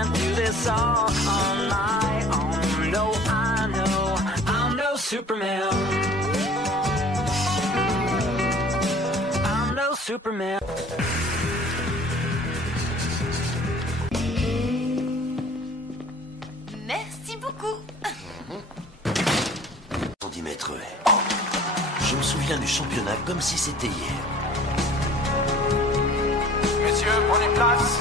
can't do this all on my own. No, I know I'm no Superman. I'm no Superman. Merci beaucoup. Centimètres, ouais. Je me souviens du championnat comme si c'était hier. Messieurs, prenez place.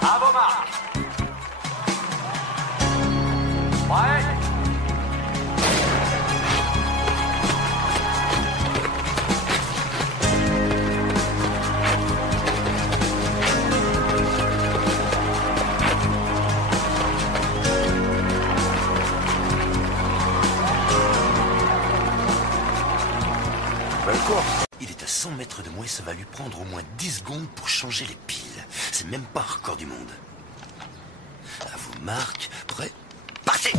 À vos marques. Ouais. Belle course. Il est à 100 mètres de moi et ça va lui prendre au moins 10 secondes pour changer les piles. C'est même pas un record du monde. À vos marques, prêt, partez!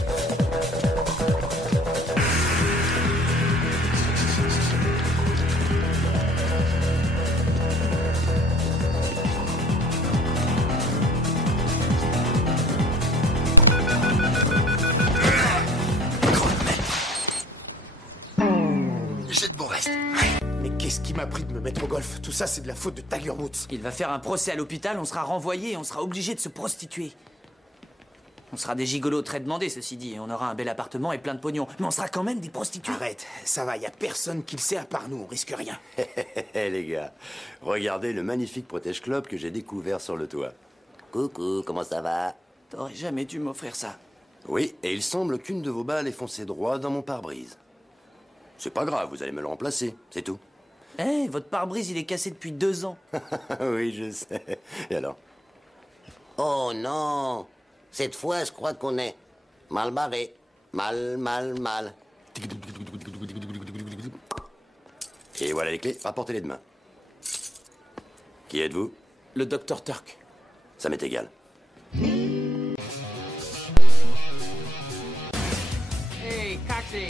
Jette mon reste. Mais qu'est-ce qui m'a pris de me mettre au golf? Tout ça, c'est de la faute de Tiger Woods. Il va faire un procès à l'hôpital, on sera renvoyé et on sera obligé de se prostituer. On sera des gigolos très demandés, ceci dit, et on aura un bel appartement et plein de pognon. Mais on sera quand même des prostituées. Arrête, ça va, y a personne qui le sait à part nous, on risque rien. Les gars, regardez le magnifique protège-club que j'ai découvert sur le toit. Coucou, comment ça va? T'aurais jamais dû m'offrir ça. Oui, et il semble qu'une de vos balles ait foncé droit dans mon pare-brise. C'est pas grave, vous allez me le remplacer, c'est tout. Eh, votre pare-brise, il est cassé depuis 2 ans. Oui, je sais. Et alors? Oh non! Cette fois, je crois qu'on est mal barré. Mal. Et voilà les clés, rapportez-les demain. Qui êtes-vous? Le docteur Turk. Ça m'est égal. Hey, taxi.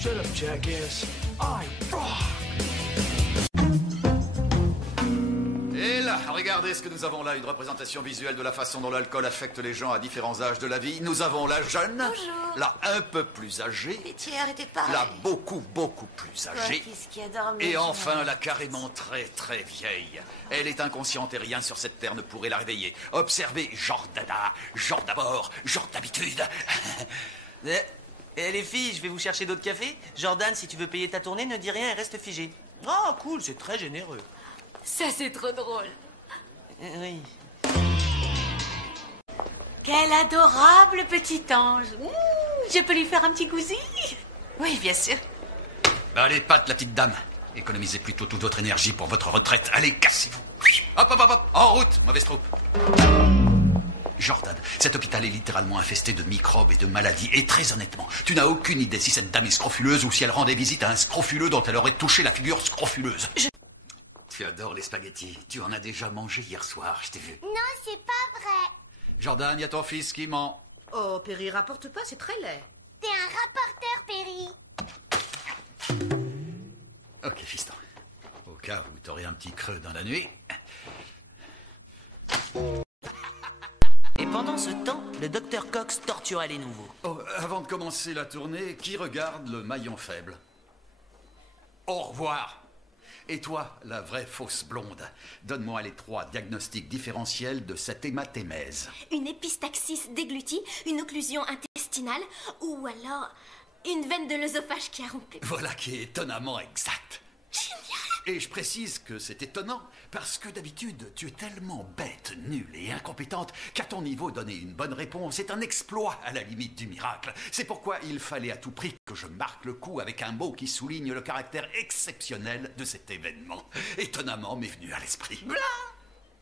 Shut up, jackass. I rock. Et là, regardez ce que nous avons là, une représentation visuelle de la façon dont l'alcool affecte les gens à différents âges de la vie. Nous avons la jeune, Bonjour. la un peu plus âgée, Pitié, arrêtez de parler. la beaucoup plus âgée, Qu'est-ce qu'il y a dormi? et enfin la carrément très vieille. Elle est inconsciente et rien sur cette terre ne pourrait la réveiller. Observez, genre dada, genre d'abord, genre d'habitude. Eh, les filles, je vais vous chercher d'autres cafés. Jordan, si tu veux payer ta tournée, ne dis rien et reste figé. Oh, cool, c'est très généreux. Ça, c'est trop drôle. Oui. Quel adorable petit ange. Je peux lui faire un petit gousi? Oui, bien sûr. Allez, patte la petite dame. Économisez plutôt toute votre énergie pour votre retraite. Allez, cassez-vous. Hop, en route, mauvaise troupe. Jordan, cet hôpital est littéralement infesté de microbes et de maladies. Et très honnêtement, tu n'as aucune idée si cette dame est scrofuleuse ou si elle rendait visite à un scrofuleux dont elle aurait touché la figure scrofuleuse. Tu adores les spaghettis. Tu en as déjà mangé hier soir, je t'ai vu. Non, c'est pas vrai. Jordan, il y a ton fils qui ment. Oh, Perry, rapporte pas, c'est très laid. T'es un rapporteur, Perry. Ok, fiston. Au cas où t'aurais un petit creux dans la nuit. Et pendant ce temps, le docteur Cox torturait les nouveaux. Oh, avant de commencer la tournée, qui regarde le maillon faible? Au revoir. Et toi, la vraie fausse blonde, donne-moi les 3 diagnostics différentiels de cette hématémèse. Une épistaxis déglutie, une occlusion intestinale ou alors une veine de l'œsophage qui a rompu. Voilà qui est étonnamment exact. Génial! Et je précise que c'est étonnant, parce que d'habitude, tu es tellement bête, nulle et incompétente qu'à ton niveau, donner une bonne réponse est un exploit à la limite du miracle. C'est pourquoi il fallait à tout prix que je marque le coup avec un mot qui souligne le caractère exceptionnel de cet événement. Étonnamment m'est venu à l'esprit. Blah!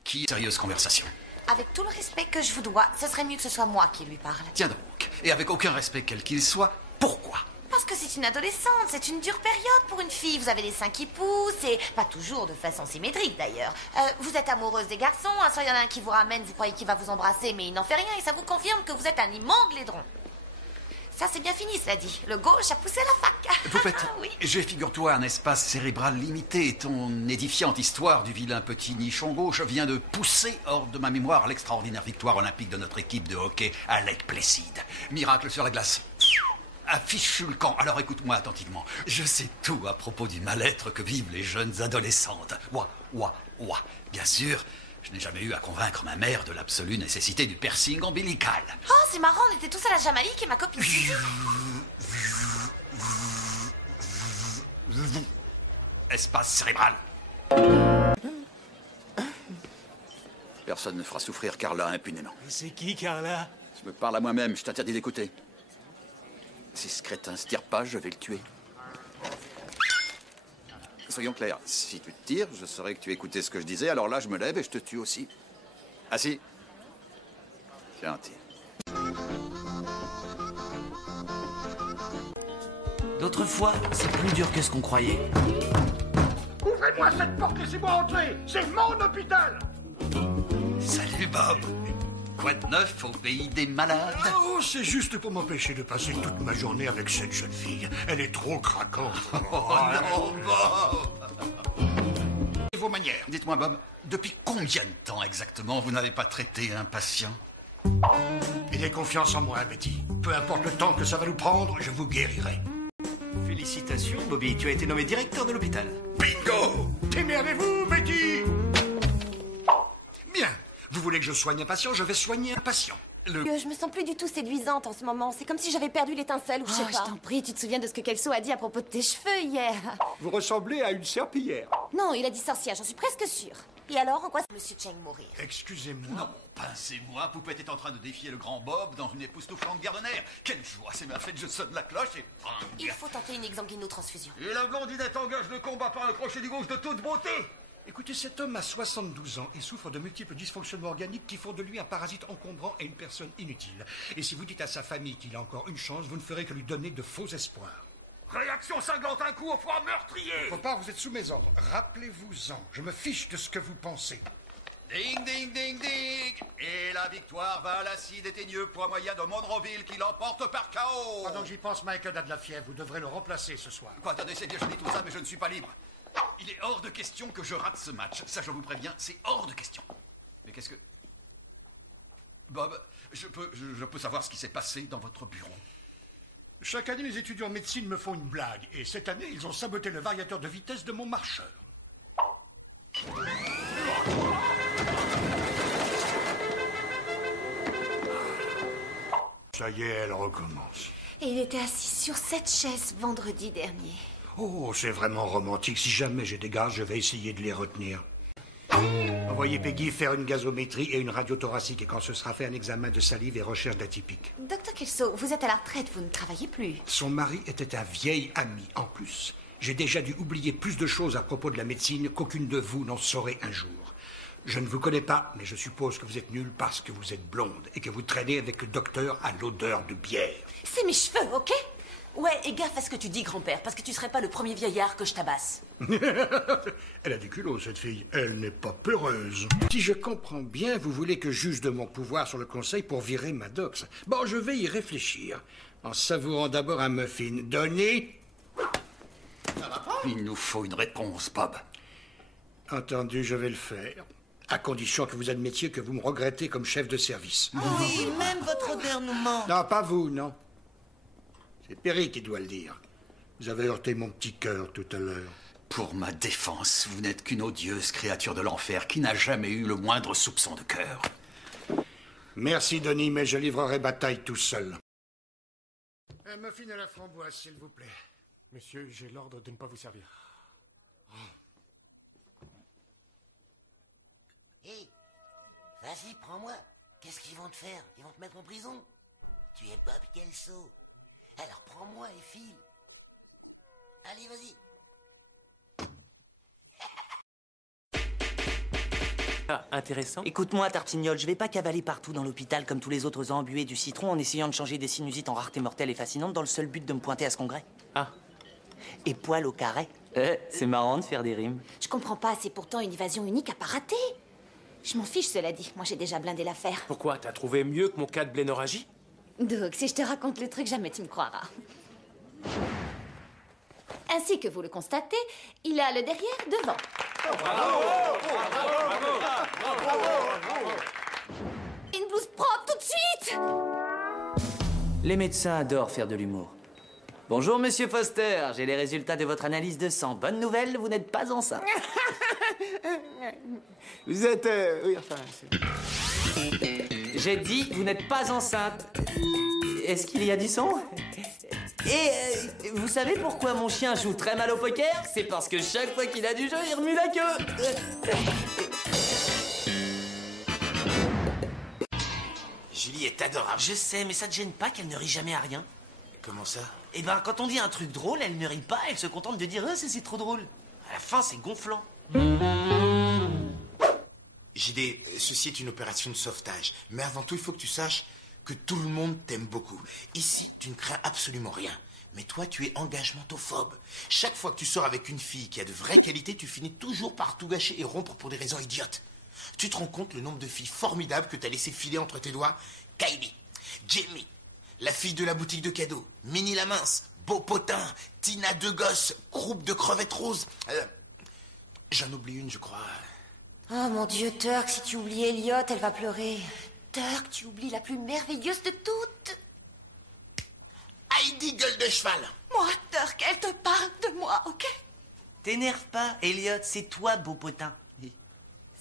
Qui est sérieuse conversation? Avec tout le respect que je vous dois, ce serait mieux que ce soit moi qui lui parle. Tiens donc, et avec aucun respect quel qu'il soit, pourquoi? Parce que c'est une adolescente, c'est une dure période pour une fille. Vous avez les seins qui poussent, et pas toujours de façon symétrique d'ailleurs. Vous êtes amoureuse des garçons, un soir il y en a un qui vous ramène, vous croyez qu'il va vous embrasser, mais il n'en fait rien, et ça vous confirme que vous êtes un immonde laidron. Ça, c'est bien fini, cela dit. Le gauche a poussé la fac. Poupette, Oui. j'ai, figure-toi, un espace cérébral limité. Ton édifiante histoire du vilain petit nichon gauche vient de pousser hors de ma mémoire l'extraordinaire victoire olympique de notre équipe de hockey à Lake Placid. Miracle sur la glace. Affiche le camp. Alors écoute-moi attentivement. Je sais tout à propos du mal-être que vivent les jeunes adolescentes. Ouah. Bien sûr, je n'ai jamais eu à convaincre ma mère de l'absolue nécessité du piercing ombilical. Oh, c'est marrant, on était tous à la Jamaïque et ma copine Suzy. Espace cérébral. Personne ne fera souffrir Carla impunément. C'est qui, Carla? Je me parle à moi-même, je t'interdis d'écouter. Si ce crétin se tire pas, je vais le tuer. Soyons clairs, si tu te tires, je saurais que tu écoutais ce que je disais, alors là, je me lève et je te tue aussi. Assis. Gentil. D'autres fois, c'est plus dur que ce qu'on croyait. Ouvrez-moi cette porte, laissez-moi entrer. C'est mon hôpital. Salut Bob. Quoi de neuf au pays des malades? Oh, c'est juste pour m'empêcher de passer toute ma journée avec cette jeune fille. Elle est trop craquante. Oh non, Bob! Et vos manières. Dites-moi, Bob, depuis combien de temps exactement vous n'avez pas traité un patient? Ayez confiance en moi, Betty. Peu importe le temps que ça va nous prendre, je vous guérirai. Félicitations, Bobby. Tu as été nommé directeur de l'hôpital. Bingo! Démerdez-vous, Betty! Bien. Vous voulez que je soigne un patient, je vais soigner un patient. Je me sens plus du tout séduisante en ce moment. C'est comme si j'avais perdu l'étincelle ou je sais pas. Je t'en prie, tu te souviens de ce que Kelso a dit à propos de tes cheveux hier? Vous ressemblez à une serpillière. Non, il a dit sorcière, j'en suis presque sûre. Et alors, en quoi Monsieur Cheng mourir? Excusez-moi. Non, pincez-moi, Poupette est en train de défier le grand Bob dans une époustouflante guerre de nerfs. Quelle joie, c'est ma fête, je sonne la cloche et... Il faut tenter une exsanguino-transfusion. Et la blondinette engage le combat par le crochet du gauche de toute beauté. Écoutez, cet homme a 72 ans et souffre de multiples dysfonctionnements organiques qui font de lui un parasite encombrant et une personne inutile. Et si vous dites à sa famille qu'il a encore une chance, vous ne ferez que lui donner de faux espoirs. Réaction cinglante, un coup au froid meurtrier. Papa, vous êtes sous mes ordres. Rappelez-vous-en. Je me fiche de ce que vous pensez. Ding, ding, ding, ding. Et la victoire va à l'acide éteigneux pour un moyen de Monroeville qui l'emporte par KO. Pendant que j'y pense, Michael a de la fièvre. Vous devrez le remplacer ce soir. Quoi, attendez, c'est bien joli tout ça, mais je ne suis pas libre. Il est hors de question que je rate ce match. Ça, je vous préviens, c'est hors de question. Mais qu'est-ce que... Bob, je peux savoir ce qui s'est passé dans votre bureau? Chaque année, les étudiants en médecine me font une blague. Et cette année, ils ont saboté le variateur de vitesse de mon marcheur. Ça y est, elle recommence. Et il était assis sur cette chaise vendredi dernier. Oh, c'est vraiment romantique. Si jamais j'ai des gardes, je vais essayer de les retenir. Envoyez Peggy faire une gazométrie et une radio thoracique. Et quand ce sera fait, un examen de salive et recherche d'atypique. Docteur Kelso, vous êtes à la retraite, vous ne travaillez plus. Son mari était un vieil ami. En plus, j'ai déjà dû oublier plus de choses à propos de la médecine qu'aucune de vous n'en saurait un jour. Je ne vous connais pas, mais je suppose que vous êtes nulle parce que vous êtes blonde et que vous traînez avec le docteur à l'odeur de bière. C'est mes cheveux, ok? Ouais, et gaffe à ce que tu dis, grand-père, parce que tu serais pas le premier vieillard que je tabasse. Elle a du culot, cette fille. Elle n'est pas peureuse. Si je comprends bien, vous voulez que je juge de mon pouvoir sur le conseil pour virer Maddox. Bon, je vais y réfléchir. En savourant d'abord un muffin. Donné. Il nous faut une réponse, Bob. Entendu, je vais le faire. À condition que vous admettiez que vous me regrettez comme chef de service. Oui, même votre odeur nous ment. Non, pas vous, non. C'est Perry qui doit le dire. Vous avez heurté mon petit cœur tout à l'heure. Pour ma défense, vous n'êtes qu'une odieuse créature de l'enfer qui n'a jamais eu le moindre soupçon de cœur. Merci, Denis, mais je livrerai bataille tout seul. Un muffin à la framboise, s'il vous plaît. Monsieur, j'ai l'ordre de ne pas vous servir. Hé, vas-y, prends-moi. Qu'est-ce qu'ils vont te faire? Ils vont te mettre en prison? Tu es Bob Kelso. Alors prends-moi et file. Allez, vas-y. Ah, intéressant. Écoute-moi, Tartignol, je vais pas cavaler partout dans l'hôpital comme tous les autres embués du citron en essayant de changer des sinusites en rareté mortelle et fascinante dans le seul but de me pointer à ce congrès. Ah. Et poil au carré. C'est marrant de faire des rimes. Je comprends pas, c'est pourtant une évasion unique à pas rater. Je m'en fiche, cela dit. Moi, j'ai déjà blindé l'affaire. Pourquoi? T'as trouvé mieux que mon cas de blénorragie? Donc, si je te raconte le truc, jamais tu me croiras. Ainsi que vous le constatez, il a le derrière devant. Une blouse propre tout de suite! Les médecins adorent faire de l'humour. Bonjour, monsieur Foster. J'ai les résultats de votre analyse de sang. Bonne nouvelle, vous n'êtes pas enceinte. Vous êtes... oui, enfin... J'ai dit, vous n'êtes pas enceinte. Est-ce qu'il y a du son? Et vous savez pourquoi mon chien joue très mal au poker? C'est parce que chaque fois qu'il a du jeu, il remue la queue. Julie est adorable. Je sais, mais ça te gêne pas qu'elle ne rit jamais à rien? Comment ça? Eh ben, quand on dit un truc drôle, elle ne rit pas, elle se contente de dire c'est trop drôle. À la fin, c'est gonflant. JD, ceci est une opération de sauvetage. Mais avant tout, il faut que tu saches que tout le monde t'aime beaucoup. Ici, tu ne crains absolument rien. Mais toi, tu es engagementophobe. Chaque fois que tu sors avec une fille qui a de vraies qualités, tu finis toujours par tout gâcher et rompre pour des raisons idiotes. Tu te rends compte le nombre de filles formidables que t'as laissé filer entre tes doigts? Kylie, Jamie, la fille de la boutique de cadeaux, Minnie la mince, Beau Potin, Tina de Gosse, groupe de crevettes roses. J'en oublie une, je crois. Oh mon Dieu, Turk, si tu oublies Elliot, elle va pleurer. Turk, tu oublies la plus merveilleuse de toutes. Heidi Gueule de Cheval. Moi, Turk, elle te parle de moi, ok? T'énerve pas, Elliot, c'est toi, Beau Potin.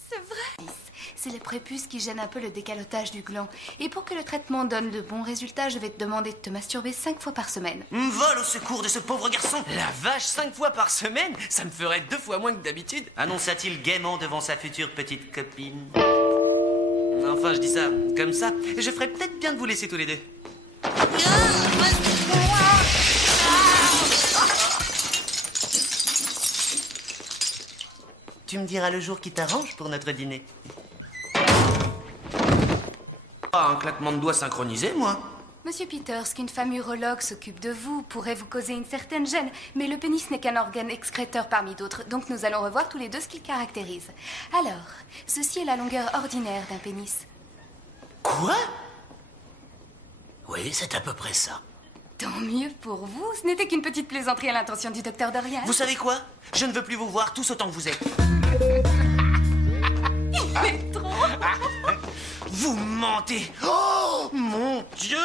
C'est vrai. C'est le prépuce qui gêne un peu le décalotage du gland. Et pour que le traitement donne de bons résultats, je vais te demander de te masturber 5 fois par semaine. Vole au secours de ce pauvre garçon. La vache, 5 fois par semaine? Ça me ferait 2 fois moins que d'habitude. Annonça-t-il gaiement devant sa future petite copine. Enfin, je dis ça comme ça. Je ferais peut-être bien de vous laisser tous les deux. Tu me diras le jour qui t'arrange pour notre dîner. Ah, un claquement de doigts synchronisé, moi. Monsieur Peters, qu'une femme urologue s'occupe de vous pourrait vous causer une certaine gêne, mais le pénis n'est qu'un organe excréteur parmi d'autres, donc nous allons revoir tous les deux ce qu'il caractérise. Alors, ceci est la longueur ordinaire d'un pénis. Quoi? Oui, c'est à peu près ça. Tant mieux pour vous, ce n'était qu'une petite plaisanterie à l'intention du docteur Dorian. Vous savez quoi? Je ne veux plus vous voir tous autant que vous êtes. Il est trop... Vous mentez! Oh, mon Dieu!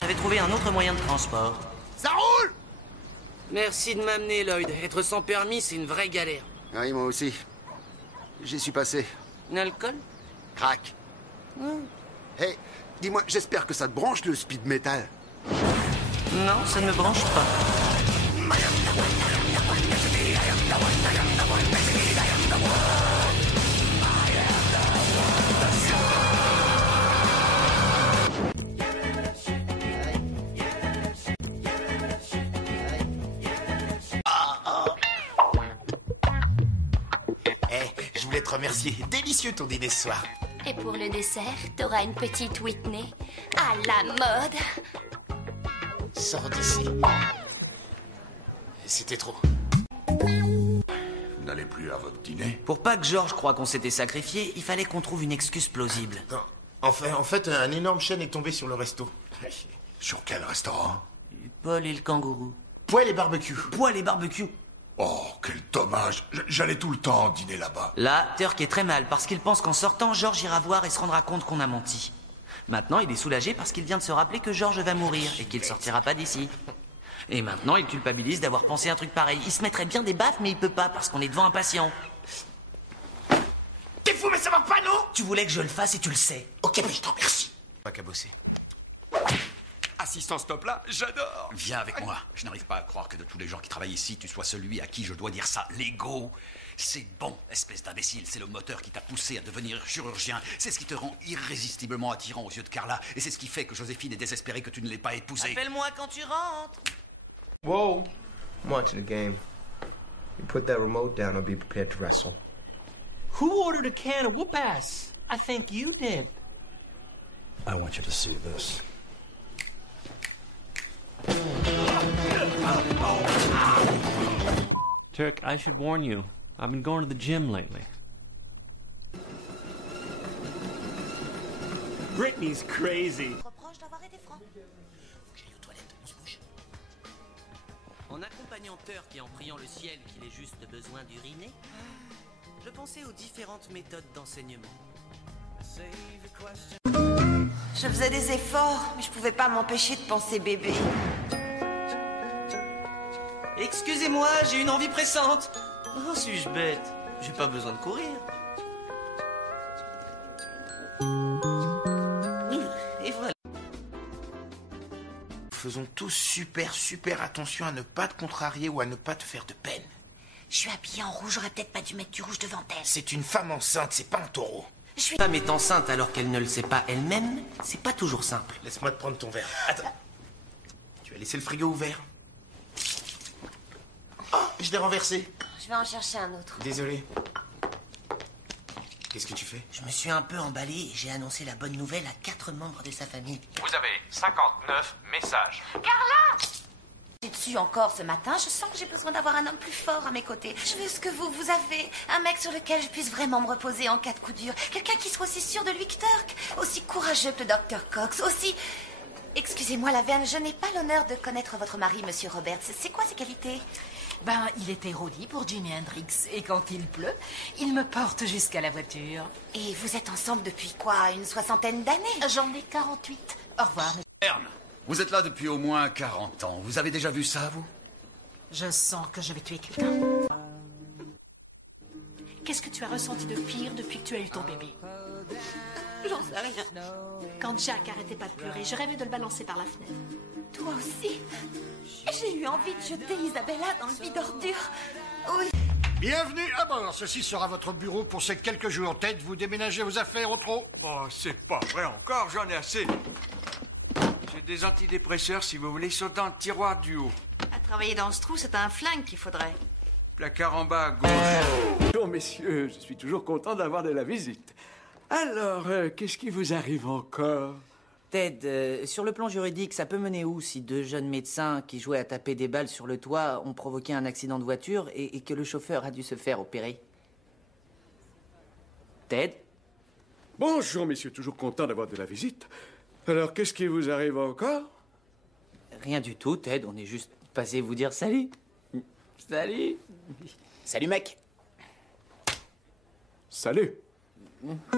J'avais trouvé un autre moyen de transport. Ça roule! Merci de m'amener, Lloyd. Être sans permis, c'est une vraie galère. Oui, moi aussi. J'y suis passé. L'alcool? Crac. Hey, dis-moi, j'espère que ça te branche le speed metal. Non, ça ne me branche pas. Je voulais te remercier. Délicieux ton dîner ce soir. Et pour le dessert, t'auras une petite Whitney à la mode. Sors d'ici. C'était trop. Vous n'allez plus à votre dîner? Pour pas que George croie qu'on s'était sacrifié, il fallait qu'on trouve une excuse plausible. Non. En fait, un énorme chêne est tombé sur le resto. Sur quel restaurant? Paul et le kangourou. Poêle et barbecue. Poêle et barbecue. Oh, quel dommage. J'allais tout le temps dîner là-bas. Là, Turk est très mal parce qu'il pense qu'en sortant, George ira voir et se rendra compte qu'on a menti. Maintenant, il est soulagé parce qu'il vient de se rappeler que George va mourir et qu'il sortira pas d'ici. Et maintenant, il culpabilise d'avoir pensé un truc pareil. Il se mettrait bien des baffes, mais il peut pas parce qu'on est devant un patient. T'es fou, mais ça va pas, non? Tu voulais que je le fasse et tu le sais. Ok, mais je t'en remercie. Pas qu'à bosser. Assistant stop là, j'adore. Viens avec moi. Je n'arrive pas à croire que de tous les gens qui travaillent ici, tu sois celui à qui je dois dire ça. L'ego. C'est bon, espèce d'imbécile. C'est le moteur qui t'a poussé à devenir chirurgien. C'est ce qui te rend irrésistiblement attirant aux yeux de Carla. Et c'est ce qui fait que Joséphine est désespérée que tu ne l'aies pas épousée. Appelle-moi quand tu rentres. Whoa. I'm watching the game. You put that remote down or be prepared to wrestle. Who ordered a can of whoop-ass? I think you did. I want you to see this. Turk, I should warn you. I've been going to the gym lately. Britney's crazy. Reproche d'avoir été franc. En accompagnant Turk et en priant le ciel qu'il ait juste besoin d'uriner, je pensais aux différentes méthodes d'enseignement. Je faisais des efforts, mais je pouvais pas m'empêcher de penser bébé. Excusez-moi, j'ai une envie pressante. Oh, suis-je bête? J'ai pas besoin de courir. Et voilà. Faisons tous super attention à ne pas te contrarier ou à ne pas te faire de peine. Je suis habillée en rouge, j'aurais peut-être pas dû mettre du rouge devant elle. C'est une femme enceinte, c'est pas un taureau. Une femme est enceinte alors qu'elle ne le sait pas elle-même, c'est pas toujours simple. Laisse-moi te prendre ton verre. Attends. Tu as laissé le frigo ouvert. Oh, je l'ai renversé. Je vais en chercher un autre. Désolé. Qu'est-ce que tu fais? Je me suis un peu emballé et j'ai annoncé la bonne nouvelle à 4 membres de sa famille. Vous avez 59 messages. Carla! J'ai dessus encore ce matin, je sens que j'ai besoin d'avoir un homme plus fort à mes côtés. Je veux ce que vous avez. Un mec sur lequel je puisse vraiment me reposer en cas de coup dur. Quelqu'un qui soit aussi sûr de lui que Turk. Aussi courageux que le Dr. Cox. Aussi... Excusez-moi, Laverne, je n'ai pas l'honneur de connaître votre mari, Monsieur Roberts. C'est quoi ses qualités? Ben, il est érudit pour Jimi Hendrix. Et quand il pleut, il me porte jusqu'à la voiture. Et vous êtes ensemble depuis quoi? Une 60aine d'années? J'en ai 48. Au revoir, monsieur. Verne, vous êtes là depuis au moins 40 ans. Vous avez déjà vu ça, vous? Je sens que je vais tuer quelqu'un. Qu'est-ce que tu as ressenti de pire depuis que tu as eu ton bébé? J'en sais rien. Quand Jack arrêtait pas de pleurer, je rêvais de le balancer par la fenêtre. Toi aussi? J'ai eu envie de jeter Isabella dans le vide ordure. Oui. Bienvenue à bord. Ceci sera votre bureau pour ces quelques jours. Ted, vous déménagez vos affaires au trop? Oh, c'est pas vrai encore, j'en ai assez. J'ai des antidépresseurs, si vous voulez, ils sont dans le tiroir du haut. À travailler dans ce trou, c'est un flingue qu'il faudrait. Placard en bas à gauche. Bonjour, messieurs. Je suis toujours content d'avoir de la visite. Alors, qu'est-ce qui vous arrive encore? Ted, sur le plan juridique, ça peut mener où si 2 jeunes médecins qui jouaient à taper des balles sur le toit ont provoqué un accident de voiture et que le chauffeur a dû se faire opérer? Ted? Bonjour, messieurs. Toujours content d'avoir de la visite. Alors, qu'est-ce qui vous arrive encore? Rien du tout, Ted. On est juste passé vous dire salut. Salut. Salut, mec. Salut.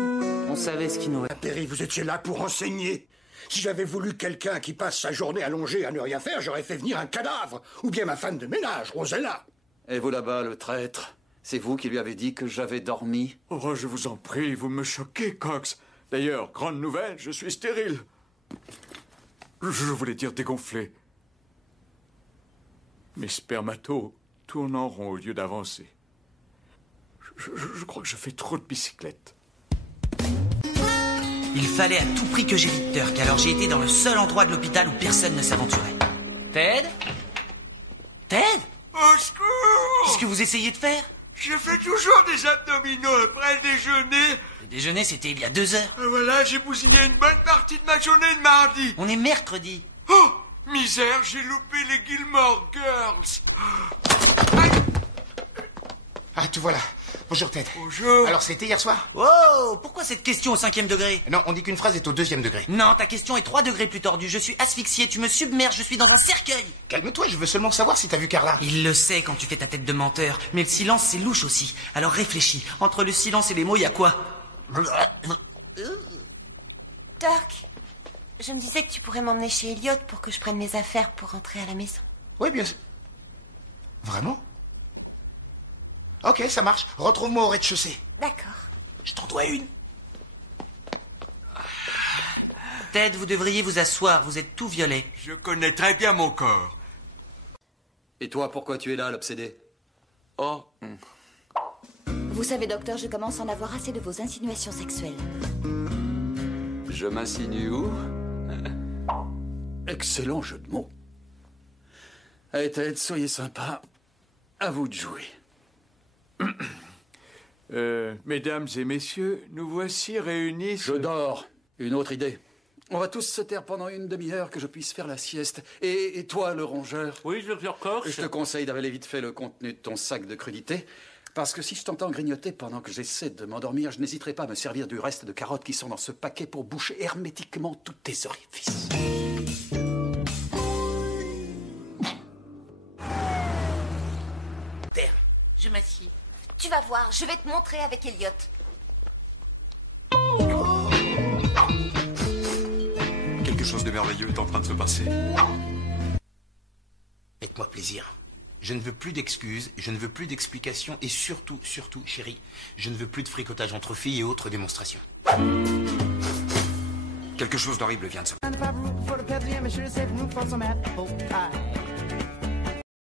On savait ce qui nous... Perry, vous étiez là pour enseigner. Si j'avais voulu quelqu'un qui passe sa journée allongée à ne rien faire, j'aurais fait venir un cadavre. Ou bien ma femme de ménage, Rosella. Et vous là-bas, le traître, c'est vous qui lui avez dit que j'avais dormi? Oh, je vous en prie, vous me choquez, Cox. D'ailleurs, grande nouvelle, je suis stérile. Je voulais dire dégonflé. Mes spermatos tournent en rond au lieu d'avancer. Je crois que je fais trop de bicyclette. Il fallait à tout prix que j'évite Turk, alors j'ai été dans le seul endroit de l'hôpital où personne ne s'aventurait. Ted? Ted? Au secours! Qu'est-ce que vous essayez de faire? Je fais toujours des abdominaux après le déjeuner. Le déjeuner, c'était il y a 2 heures. Et voilà, j'ai bousillé une bonne partie de ma journée de mardi. On est mercredi. Oh, misère, j'ai loupé les Gilmore Girls. Ah, te voilà. Bonjour, Ted. Bonjour. Alors, c'était hier soir? Oh, pourquoi cette question au 5e degré? Non, on dit qu'une phrase est au 2e degré. Non, ta question est 3 degrés plus tordue. Je suis asphyxié, tu me submerges, je suis dans un cercueil. Calme-toi, je veux seulement savoir si t'as vu Carla. Il le sait quand tu fais ta tête de menteur, mais le silence, c'est louche aussi. Alors réfléchis. Entre le silence et les mots, il y a quoi? Turk, je me disais que tu pourrais m'emmener chez Elliot pour que je prenne mes affaires pour rentrer à la maison. Oui, bien sûr. Vraiment? Ok, ça marche. Retrouve-moi au rez-de-chaussée. D'accord. Je t'en dois une. Ted, vous devriez vous asseoir, vous êtes tout violet. Je connais très bien mon corps. Et toi, pourquoi tu es là, l'obsédé? Oh. Vous savez, docteur, je commence à en avoir assez de vos insinuations sexuelles. Je m'insinue où? Excellent jeu de mots. Allez, Ted, soyez sympa. À vous de jouer. Mesdames et messieurs, nous voici réunis... Je dors. Une autre idée. On va tous se taire pendant une demi-heure que je puisse faire la sieste. Et toi, le rongeur? Oui, docteur Cox? Je te conseille d'avaler vite fait le contenu de ton sac de crudité Parce que si je t'entends grignoter pendant que j'essaie de m'endormir, je n'hésiterai pas à me servir du reste de carottes qui sont dans ce paquet pour boucher hermétiquement tous tes orifices. Terre. Je m'assieds. Tu vas voir, je vais te montrer avec Elliot. Quelque chose de merveilleux est en train de se passer. Faites-moi plaisir. Je ne veux plus d'excuses, je ne veux plus d'explications et surtout, chérie, je ne veux plus de fricotage entre filles et autres démonstrations. Quelque chose d'horrible vient de se passer.